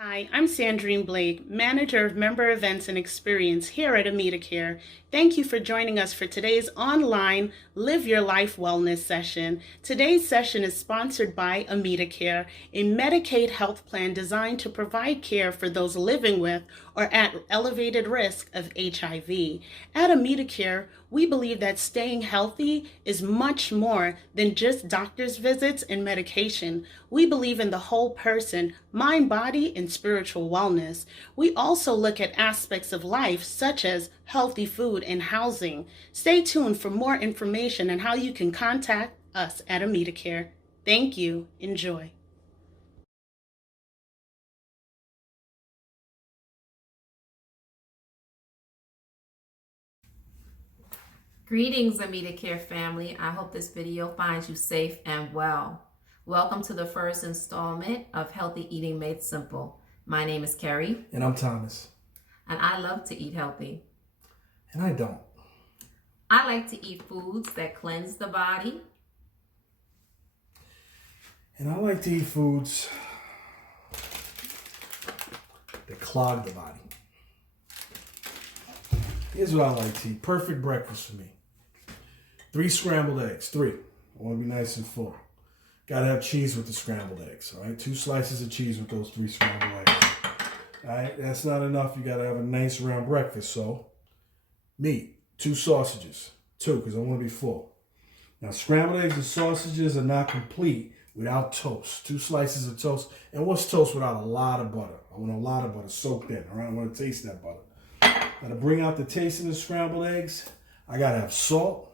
Hi, I'm Sandrine Blake, Manager of Member Events and Experience here at AmitaCare. Thank you for joining us for today's online Live Your Life Wellness session. Today's session is sponsored by AmitaCare, a Medicaid health plan designed to provide care for those living with or at elevated risk of HIV. At AmitaCare, we believe that staying healthy is much more than just doctor's visits and medication. We believe in the whole person, mind, body, and spiritual wellness. We also look at aspects of life such as healthy food and housing. Stay tuned for more information on how you can contact us at AmitaCare. Thank you. Enjoy. Greetings, AmitaCare family. I hope this video finds you safe and well. Welcome to the first installment of Healthy Eating Made Simple. My name is Keri. And I'm Thomas. And I love to eat healthy. And I don't. I like to eat foods that cleanse the body. And I like to eat foods that clog the body. Here's what I like to eat. Perfect breakfast for me. 3 scrambled eggs. 3. I want to be nice and full. Got to have cheese with the scrambled eggs. All right, 2 slices of cheese with those 3 scrambled eggs. All right, that's not enough. You got to have a nice round breakfast. So, meat, 2 sausages. 2, because I want to be full. Now, scrambled eggs and sausages are not complete without toast. 2 slices of toast. And what's toast without a lot of butter? I want a lot of butter soaked in. All right, I want to taste that butter. Now, to bring out the taste in the scrambled eggs, I got to have salt.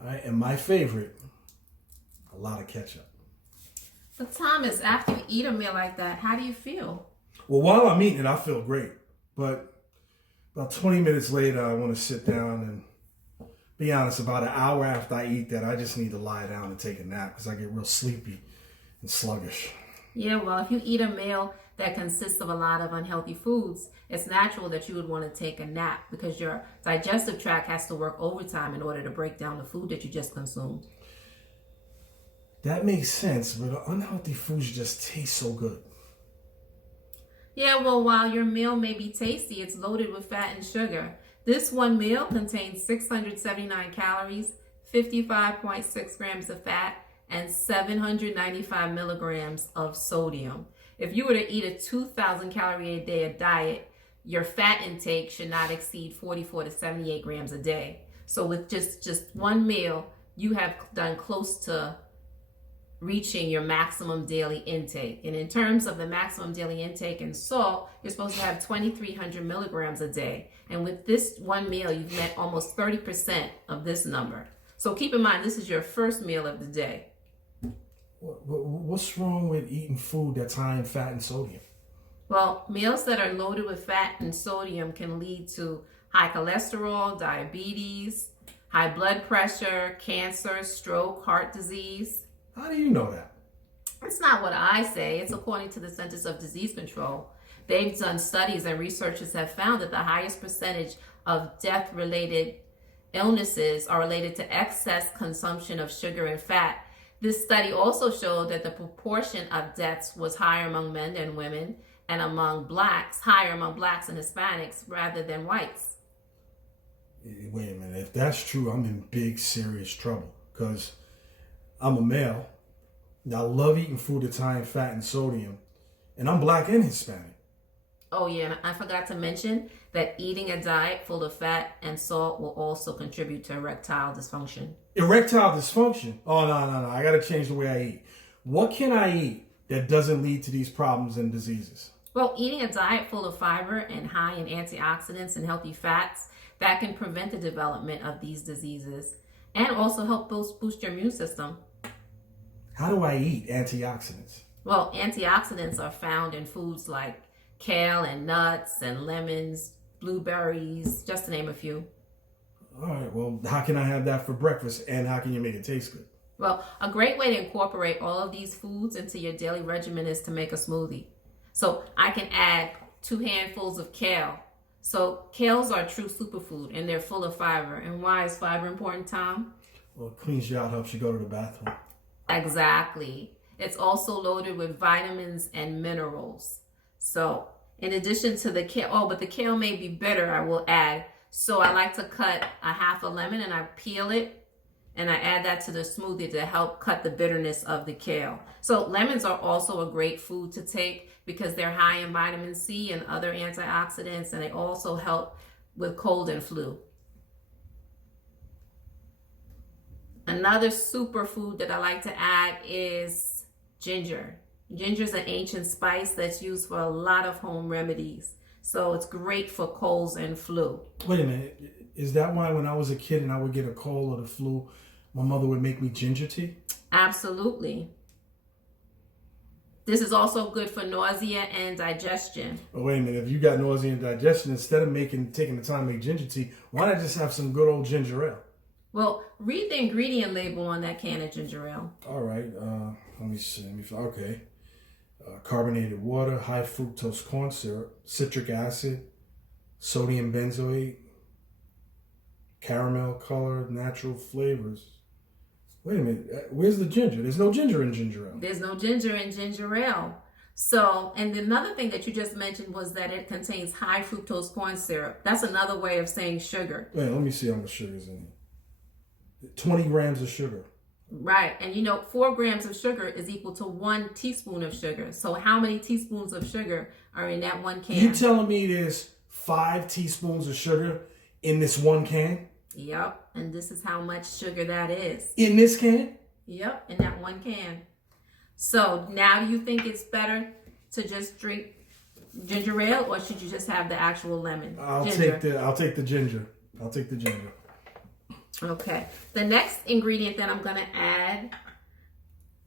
All right, and my favorite, a lot of ketchup. But Thomas, after you eat a meal like that, how do you feel? Well, while I'm eating it, I feel great. But about 20 minutes later, I want to sit down and be honest, about an hour after I eat that, I just need to lie down and take a nap because I get real sleepy and sluggish. Yeah, well, if you eat a meal that consists of a lot of unhealthy foods, it's natural that you would want to take a nap because your digestive tract has to work overtime in order to break down the food that you just consumed. That makes sense, but unhealthy foods just taste so good. Yeah, well, while your meal may be tasty, it's loaded with fat and sugar. This one meal contains 679 calories, 55.6 grams of fat, and 795 milligrams of sodium. If you were to eat a 2,000 calorie a day diet, your fat intake should not exceed 44 to 78 grams a day. So with just one meal, you have done close to reaching your maximum daily intake. And in terms of the maximum daily intake in salt, you're supposed to have 2,300 milligrams a day. And with this one meal, you've met almost 30% of this number. So keep in mind, this is your first meal of the day. What's wrong with eating food that's high in fat and sodium? Well, meals that are loaded with fat and sodium can lead to high cholesterol, diabetes, high blood pressure, cancer, stroke, heart disease. How do you know that? It's not what I say. It's according to the Centers of Disease Control. They've done studies and researchers have found that the highest percentage of death-related illnesses are related to excess consumption of sugar and fat. This study also showed that the proportion of deaths was higher among men than women and higher among blacks and Hispanics rather than whites. Wait a minute. If that's true, I'm in big, serious trouble because I'm a male. I love eating food that's high in fat and sodium, and I'm black and Hispanic. Oh yeah, and I forgot to mention that eating a diet full of fat and salt will also contribute to erectile dysfunction. Erectile dysfunction? Oh, no. I got to change the way I eat. What can I eat that doesn't lead to these problems and diseases? Well, eating a diet full of fiber and high in antioxidants and healthy fats, that can prevent the development of these diseases and also help boost your immune system. How do I eat antioxidants? Well, antioxidants are found in foods like kale and nuts and lemons, blueberries, just to name a few. All right, well, how can I have that for breakfast and how can you make it taste good? Well, a great way to incorporate all of these foods into your daily regimen is to make a smoothie. So I can add 2 handfuls of kale. So kales are a true superfood and they're full of fiber. And why is fiber important, Tom? Well, it cleans you out, helps you go to the bathroom. Exactly. It's also loaded with vitamins and minerals. So in addition to the kale, but the kale may be bitter, I will add. So I like to cut a half a lemon and I peel it and I add that to the smoothie to help cut the bitterness of the kale. So lemons are also a great food to take because they're high in vitamin C and other antioxidants, and they also help with cold and flu. Another superfood that I like to add is ginger. Ginger is an ancient spice that's used for a lot of home remedies. So it's great for colds and flu. Wait a minute. Is that why when I was a kid and I would get a cold or the flu, my mother would make me ginger tea? Absolutely. This is also good for nausea and digestion. But wait a minute. If you got nausea and digestion, instead of taking the time to make ginger tea, why not just have some good old ginger ale? Well, read the ingredient label on that can of ginger ale. All right. Let me see. Okay. Carbonated water, high fructose corn syrup, citric acid, sodium benzoate, caramel color, natural flavors. Wait a minute. Where's the ginger? There's no ginger in ginger ale. There's no ginger in ginger ale. So, and another thing that you just mentioned was that it contains high fructose corn syrup. That's another way of saying sugar. Wait, let me see how much sugar is in it. 20 grams of sugar. Right. And 4 grams of sugar is equal to 1 teaspoon of sugar. So how many teaspoons of sugar are in that one can? You telling me there's 5 teaspoons of sugar in this one can? Yep. And this is how much sugar that is. In this can? Yep. In that one can. So now do you think it's better to just drink ginger ale, or should you just have the actual lemon? I'll take the ginger. Okay. The next ingredient that I'm going to add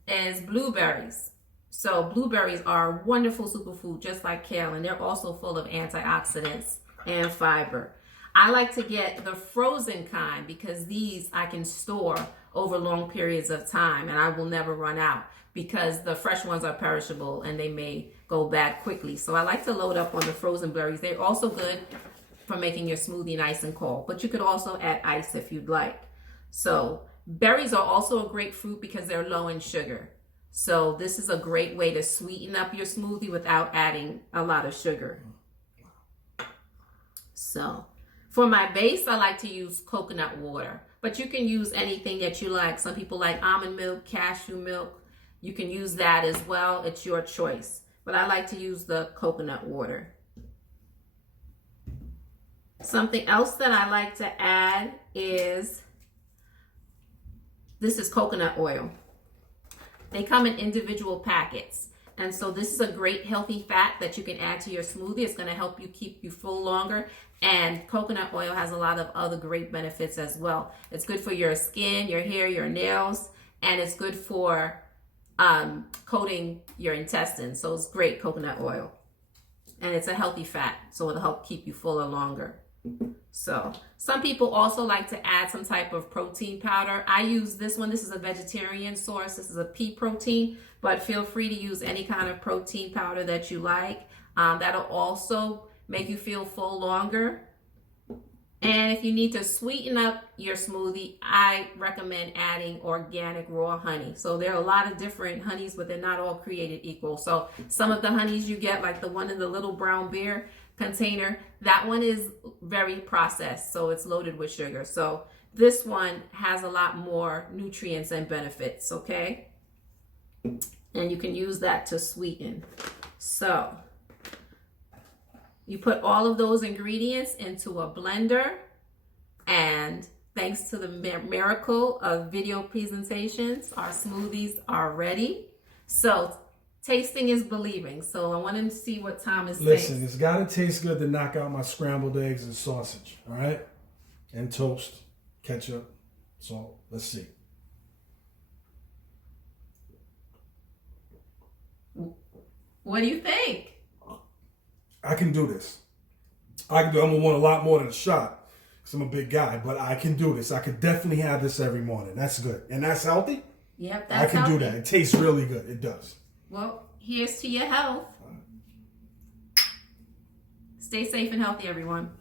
is blueberries. So blueberries are a wonderful superfood, just like kale, and they're also full of antioxidants and fiber. I like to get the frozen kind because these I can store over long periods of time and I will never run out, because the fresh ones are perishable and they may go bad quickly. So I like to load up on the frozen berries. They're also good for making your smoothie nice and cold, but you could also add ice if you'd like. So berries are also a great fruit because they're low in sugar. So this is a great way to sweeten up your smoothie without adding a lot of sugar. So for my base, I like to use coconut water, but you can use anything that you like. Some people like almond milk, cashew milk. You can use that as well. It's your choice, but I like to use the coconut water. Something else that I like to add is, this is coconut oil. They come in individual packets. And so this is a great healthy fat that you can add to your smoothie. It's going to help you keep you full longer. And coconut oil has a lot of other great benefits as well. It's good for your skin, your hair, your nails, and it's good for coating your intestines. So it's great, coconut oil. And it's a healthy fat, so it'll help keep you fuller longer. So some people also like to add some type of protein powder. I use this one. This is a vegetarian source. This is a pea protein, but feel free to use any kind of protein powder that you like. That'll also make you feel full longer. And if you need to sweeten up your smoothie, I recommend adding organic raw honey. So there are a lot of different honeys, but they're not all created equal. So some of the honeys you get, like the one in the little brown beer container, that one is very processed, so it's loaded with sugar. So this one has a lot more nutrients and benefits, okay? And you can use that to sweeten. So you put all of those ingredients into a blender, and thanks to the miracle of video presentations, our smoothies are ready. So tasting is believing. So I want to see what Thomas thinks. Listen, it's got to taste good to knock out my scrambled eggs and sausage, all right? And toast, ketchup, salt. Let's see. What do you think? I can do this. I'm going to want a lot more than a shot because I'm a big guy, but I can do this. I could definitely have this every morning. That's good. And that's healthy? Yep, that's healthy. I can do that. It tastes really good. It does. Well, here's to your health. Stay safe and healthy, everyone.